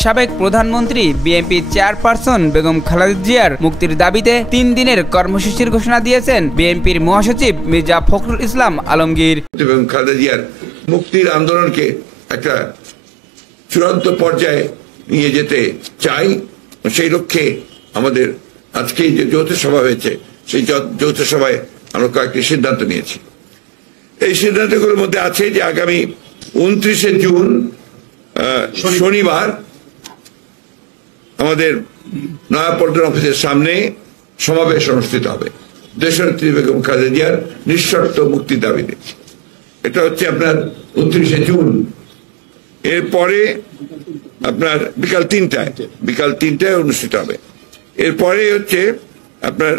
সাবেক প্রধানমন্ত্রী BNP chairperson Begum Khaleda জিয়ার মুক্তির দাবিতে 3 দিনের কর্মসূচির ঘোষণা দিয়েছেন বিএনপির মহাসচিব মির্জা ফখরুল ইসলাম আলমগীর। বেগম খালেদা জিয়ার মুক্তির আন্দোলনকে একটা চূড়ান্ত পর্যায়ে নিয়ে যেতে চাই। সেই লক্ষ্যে আমাদের আজকে যে যৌথ সভা হয়েছে, সেই যৌথ সভায় আমরা কয়েকটি সিদ্ধান্ত নিয়েছি। এই সিদ্ধান্তগুলোর মধ্যে আছে যে আগামী 29শে জুন শনিবার আমাদের নয়াপল্টন অফিসের সামনে সমাবেশ অনুষ্ঠিত হবে দেশনেত্রী বেগম খালেদা জিয়ার নিঃশর্ত মুক্তির দাবিতে। এটা হচ্ছে আপনার 29শে জুন। এরপরে আপনার বিকাল 3টায় অনুষ্ঠিত হবে। এরপরে হচ্ছে আপনার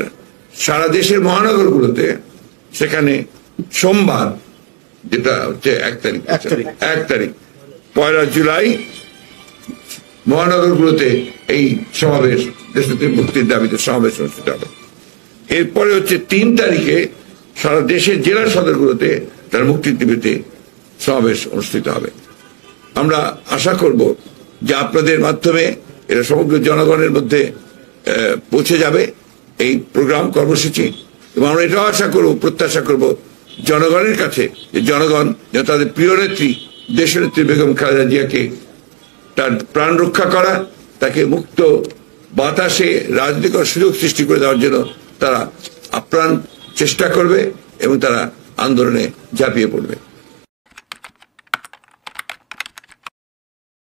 সারা দেশের মহানগরগুলোতে, সেখানে সোমবার যেটা হচ্ছে 1 তারিখ 1 জুলাই মহানগরগুলোতে এই সমাবেশ দেশনেত্রী মুক্তির দাবিতে সমাবেশ অনুষ্ঠিত হবে। এরপরে হচ্ছে 3 তারিখে সারা দেশের জেলা সদরগুলোতে তার মুক্তির দাবিতে সমাবেশ অনুষ্ঠিত হবে। আমরা আশা করব যে আপনাদের মাধ্যমে এটা সমগ্র জনগণের মধ্যে পৌঁছে যাবে এই প্রোগ্রাম কর্মসূচি, এবং আমরা এটাও আশা করব, প্রত্যাশা করব জনগণের কাছে যে জনগণ যেন তাদের প্রিয় নেত্রী দেশনেত্রী বেগম খালেদা জিয়াকে তার প্রাণ রক্ষা করা, তাকে মুক্ত বাতাসে রাজনীতি করার সুযোগ সৃষ্টি করে দেওয়ার জন্য তারা আপ্রাণ চেষ্টা করবে এবং তারা আন্দোলনে ঝাঁপিয়ে পড়বে।